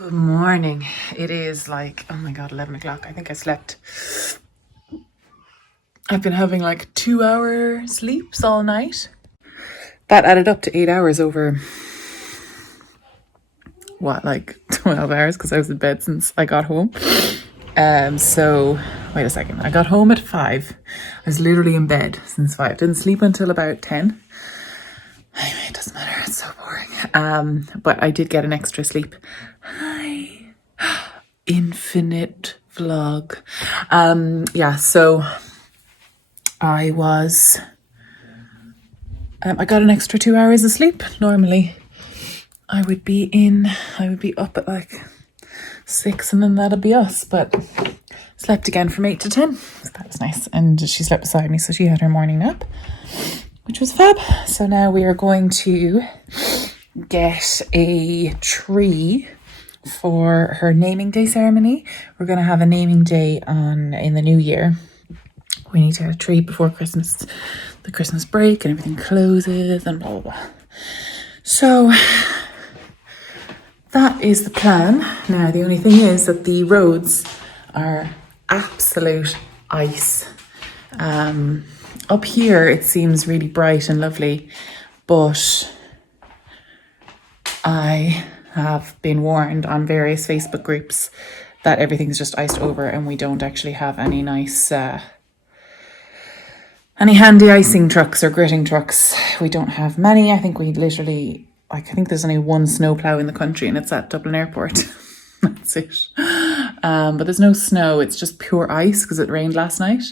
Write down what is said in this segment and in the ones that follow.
Good morning. It is like, oh my God, 11 o'clock. I think I slept. I've been having like 2 hour sleeps all night. That added up to 8 hours over, like 12 hours because I was in bed since I got home. So, wait a second. I got home at 5. I was literally in bed since 5. Didn't sleep until about 10. Anyway, it doesn't matter. It's so boring. But I did get an extra sleep. Hi. Infinite vlog. So I got an extra 2 hours of sleep. Normally I would be up at like 6 and then that'll be us, but slept again from 8 to 10. So that was nice. And she slept beside me, so she had her morning nap, which was fab. So now we are going to get a tree for her naming day ceremony. We're going to have a naming day in the new year. We need to have a tree before Christmas, the Christmas break, and everything closes and blah, blah, blah. So that is the plan. Now, the only thing is that the roads are absolute ice. Up here, it seems really bright and lovely, but I have been warned on various Facebook groups that everything's just iced over and we don't actually have any nice, any handy icing trucks or gritting trucks. We don't have many. I think we literally, I think there's only one snowplow in the country and it's at Dublin Airport. That's it. But there's no snow. It's just pure ice because it rained last night.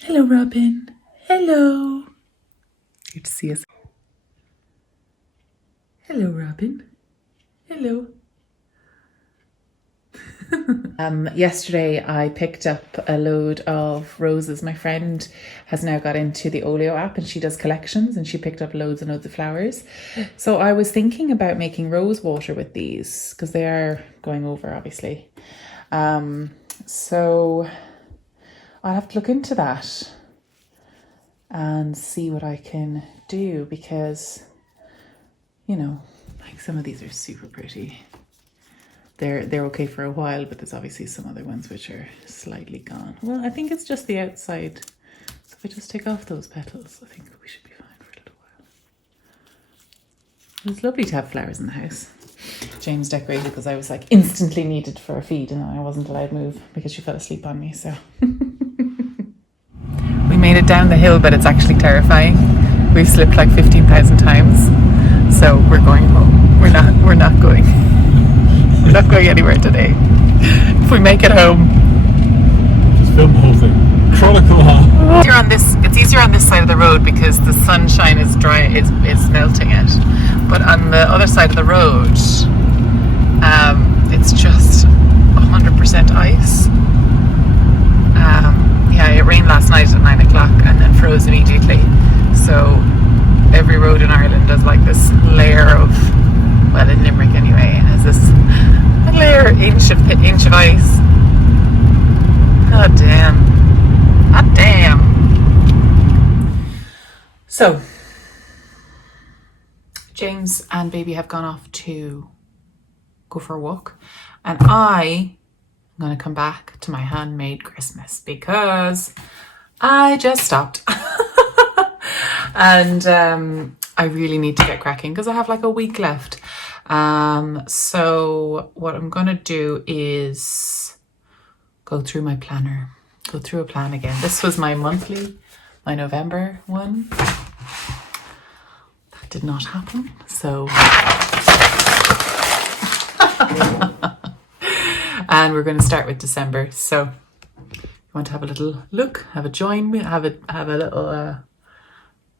Hello, Robin. Hello. Good to see us. Hello, Robin. Hello. Yesterday I picked up a load of roses. My friend has now got into the Olio app and she does collections and she picked up loads and loads of flowers. So I was thinking about making rose water with these because they are going over, obviously. So I'll have to look into that and see what I can do because, you know, like some of these are super pretty. They're okay for a while, but there's obviously some other ones which are slightly gone. Well, I think it's just the outside. So if I just take off those petals, I think we should be fine for a little while. It's lovely to have flowers in the house. James decorated because I was like instantly needed for a feed and I wasn't allowed to move because she fell asleep on me, so. We made it down the hill, but it's actually terrifying. We've slipped like 15,000 times. So we're going home. We're not going. We're not going anywhere today. If we make it home. Just film the whole thing. Chronicle It's easier on this side of the road because the sunshine is dry, it's melting it. But on the other side of the road, it's just 100% ice. It rained last night at 9 o'clock and then froze immediately. So every road in Ireland has like this layer of, well, in Limerick anyway, has this inch of ice. God damn. So James and baby have gone off to go for a walk and I'm going to come back to my handmade Christmas because I just stopped. And I really need to get cracking because I have like a week left. So what I'm gonna do is go through a plan again. This was my November one. That did not happen. So and we're going to start with December. So you want to have a little look, have a join me, have a little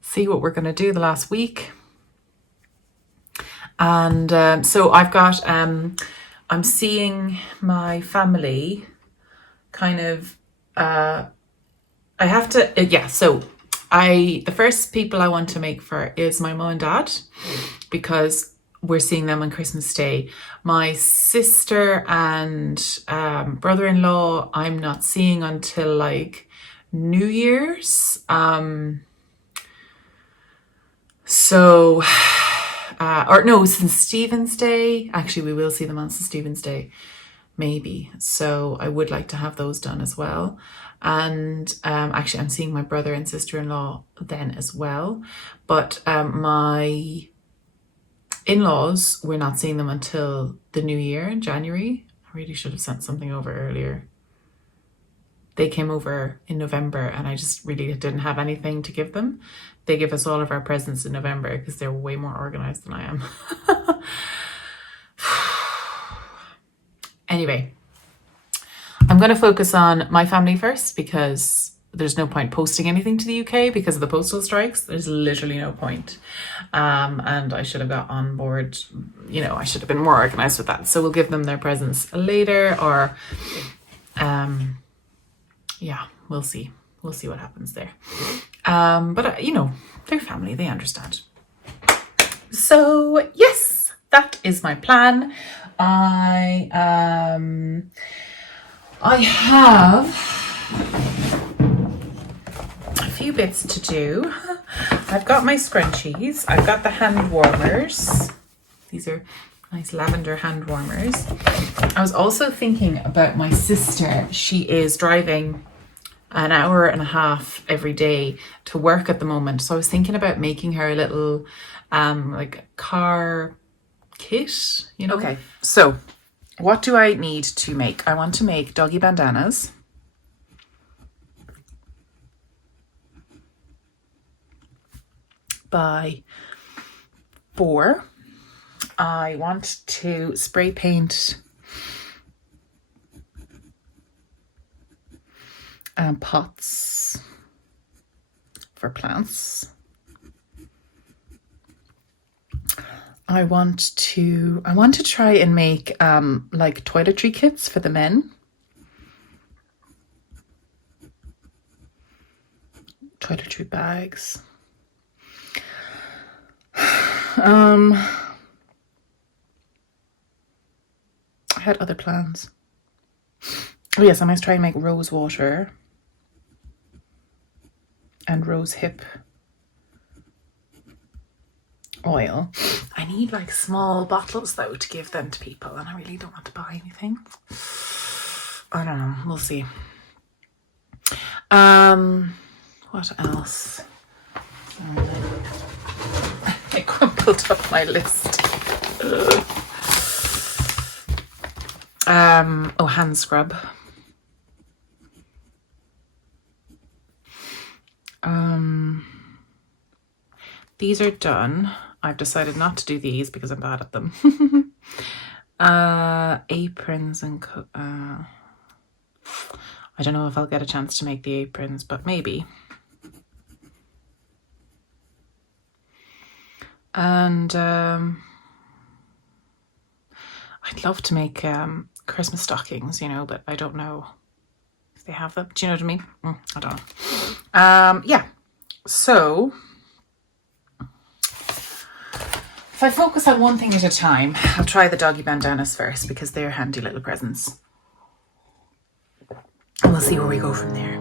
see what we're going to do the last week. And so I've got, I'm seeing my family kind of, the first people I want to make for is my mum and dad because we're seeing them on Christmas Day. My sister and brother-in-law I'm not seeing until like New Year's. So or no, St. Stephen's Day. Actually, we will see them on St. Stephen's Day, maybe. So I would like to have those done as well. And actually, I'm seeing my brother and sister-in-law then as well. But my in-laws, we're not seeing them until the new year in January. I really should have sent something over earlier. They came over in November and I just really didn't have anything to give them. They give us all of our presents in November because they're way more organized than I am. Anyway, I'm going to focus on my family first because there's no point posting anything to the UK because of the postal strikes. There's literally no point. And I should have got on board, you know, I should have been more organized with that. So we'll give them their presents later, or yeah, we'll see. We'll see what happens there. But you know, they're family, they understand. So yes, that is my plan. I have a few bits to do. I've got my scrunchies. I've got the hand warmers. These are nice lavender hand warmers. I was also thinking about my sister. She is driving an hour and a half every day to work at the moment. So I was thinking about making her a little like car kit, you know? Okay, so what do I need to make? I want to make doggy bandanas. By 4. I want to spray paint pots for plants. I want to try and make like toiletry kits for the men. Toiletry bags. I had other plans. Oh yes, I might try and make rose water and rose hip oil. I need like small bottles though to give them to people, and I really don't want to buy anything. I don't know, we'll see. What else? I crumpled up my list. Oh, hand scrub. These are done. I've decided not to do these because I'm bad at them. Aprons and I don't know if I'll get a chance to make the aprons, but maybe. And I'd love to make Christmas stockings, you know, but I don't know if they have them. Do you know what I mean? I don't know. Yeah. So if I focus on one thing at a time, I'll try the doggy bandanas first because they're handy little presents. And we'll see where we go from there.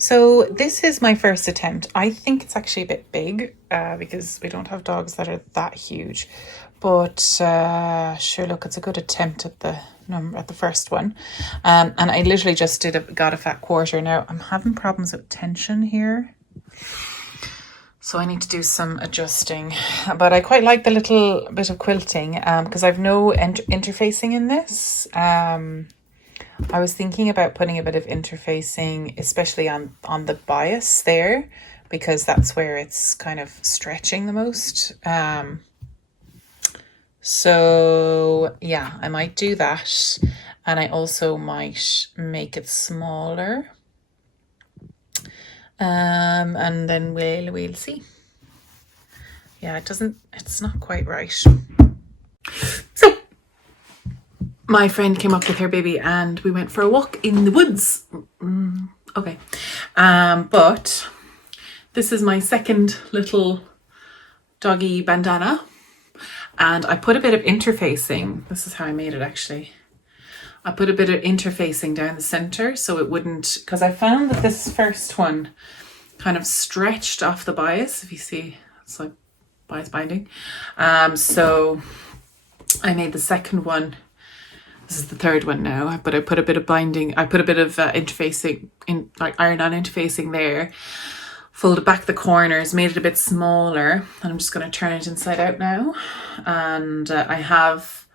So this is my first attempt. I think it's actually a bit big because we don't have dogs that are that huge. But sure, look, it's a good attempt at the first one. And I literally just got a fat quarter. Now I'm having problems with tension here, so I need to do some adjusting. But I quite like the little bit of quilting because I've no interfacing in this. I was thinking about putting a bit of interfacing, especially on the bias there, because that's where it's kind of stretching the most. So yeah, I might do that. And I also might make it smaller. And then we'll see. Yeah, it's not quite right. So my friend came up with her baby and we went for a walk in the woods. Okay. But this is my second little doggy bandana. And I put a bit of interfacing. This is how I made it actually. I put a bit of interfacing down the center so it wouldn't, because I found that this first one kind of stretched off the bias. If you see, it's like bias binding. So I made the second one. This is the third one now, but I put a bit of binding. I put a bit of interfacing like iron-on interfacing there. Folded back the corners, made it a bit smaller, and I'm just going to turn it inside out now. And I've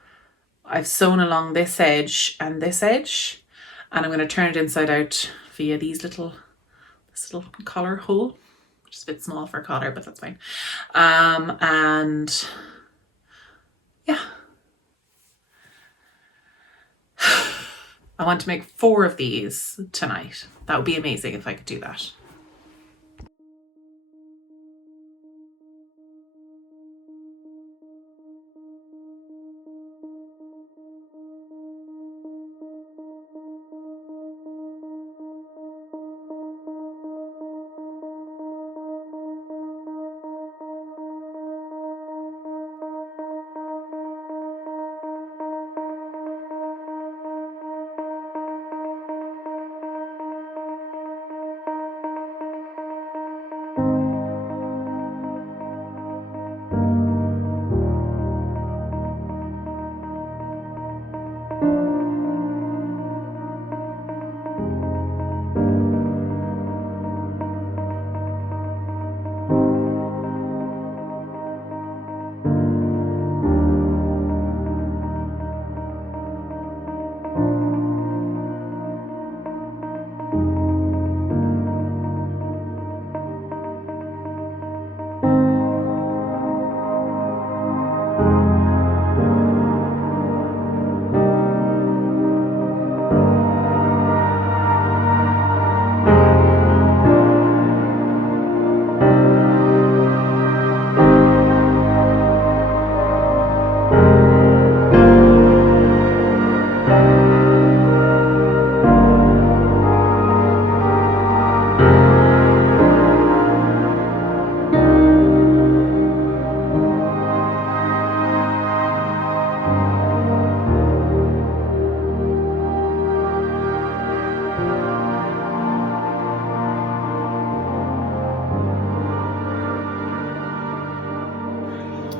sewn along this edge and this edge, and I'm going to turn it inside out via this little collar hole, which is a bit small for a collar, but that's fine. And yeah. I want to make 4 of these tonight. That would be amazing if I could do that.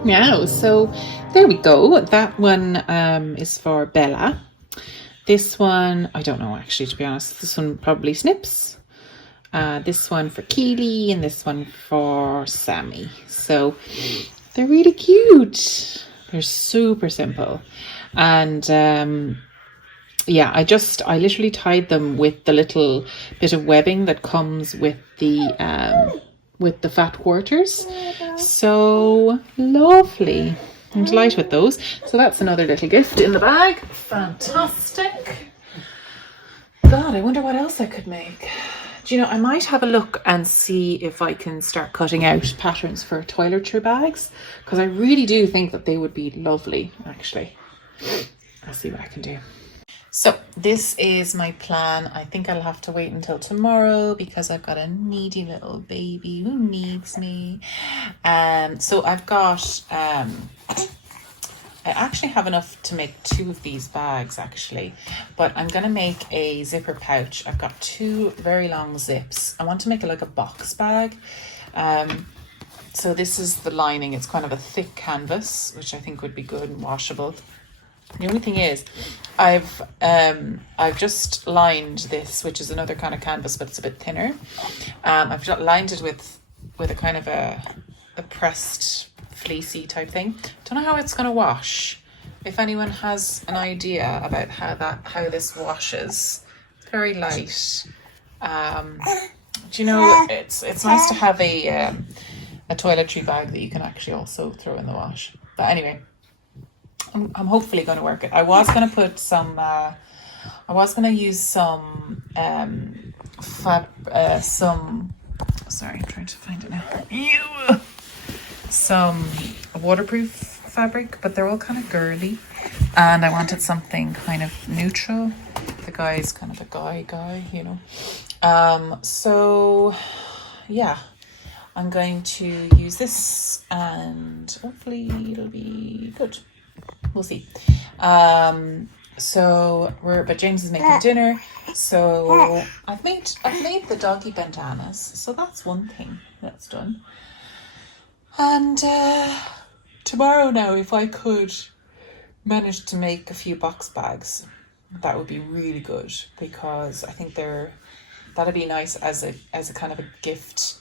Yeah, so there we go. That one is for Bella. This one, I don't know actually, to be honest. This one probably Snips. This one for Keely and this one for Sammy. So they're really cute. They're super simple. And yeah, I literally tied them with the little bit of webbing that comes with the fat quarters. So lovely. I'm delighted with those. So that's another little gift in the bag. Fantastic. God, I wonder what else I could make. Do you know, I might have a look and see if I can start cutting out patterns for toiletry bags, because I really do think that they would be lovely, actually. I'll see what I can do. So this is my plan. I think I'll have to wait until tomorrow because I've got a needy little baby who needs me. So I've got I actually have enough to make 2 of these bags actually, but I'm gonna make a zipper pouch. I've got 2 very long zips. I want to make it like a box bag. So this is the lining. It's kind of a thick canvas, which I think would be good and washable. The only thing is, I've just lined this, which is another kind of canvas, but it's a bit thinner. I've just lined it with a kind of a pressed fleecy type thing. Don't know how it's gonna wash. If anyone has an idea about how this washes, it's very light. Do you know, it's nice to have a toiletry bag that you can actually also throw in the wash. But anyway, I'm hopefully going to work it. I was going to put some, I was going to use some, sorry, I'm trying to find it now. Some waterproof fabric, but they're all kind of girly. And I wanted something kind of neutral. The guy's kind of a guy, you know. So, yeah. I'm going to use this and hopefully it'll be good. We'll see. But James is making dinner. So I've made the doggy bandanas. So that's one thing that's done. And tomorrow now, if I could manage to make a few box bags, that would be really good, because I think that'd be nice as a kind of a gift.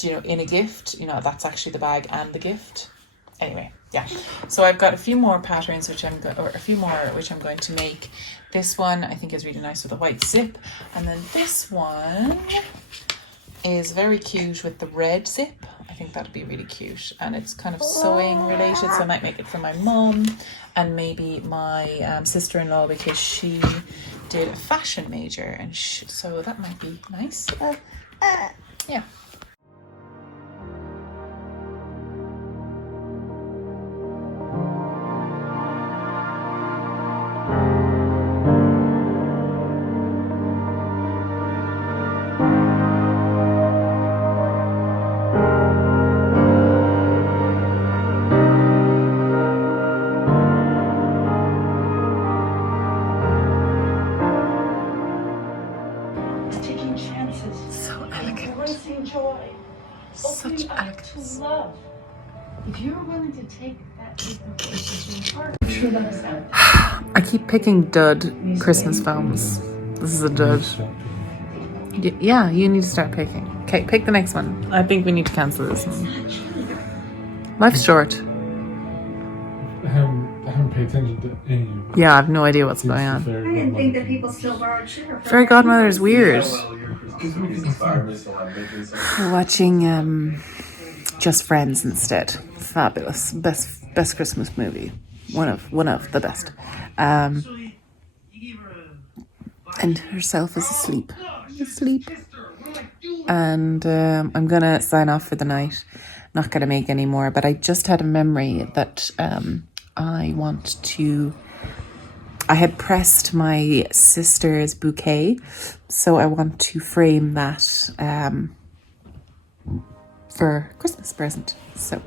You know, in a gift, you know, that's actually the bag and the gift. Anyway, yeah. So I've got a few more patterns which I'm going to make. This one I think is really nice with a white zip, and then this one is very cute with the red zip. I think that'd be really cute, and it's kind of sewing related, so I might make it for my mum and maybe my sister-in-law, because she did a fashion major, and so that might be nice. Yeah. Such elegance. If you're willing to take that, I keep picking dud Christmas films. This is a dud. Yeah, you need to start picking. Okay, pick the next one. I think we need to cancel this one. Life's short. I haven't paid attention to any of it. Yeah, I have no idea what's going on. I didn't think that people still borrowed sugar. Fairy Godmother is weird. We're watching Just Friends instead. Fabulous. Best Christmas movie. One of the best. And herself is asleep. And I'm gonna sign off for the night. Not gonna make any more, but I just had a memory that I had pressed my sister's bouquet, so I want to frame that for Christmas present. So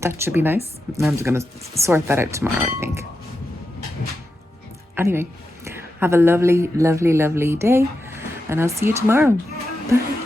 that should be nice. And I'm just going to sort that out tomorrow, I think. Anyway, have a lovely, lovely, lovely day, and I'll see you tomorrow. Bye.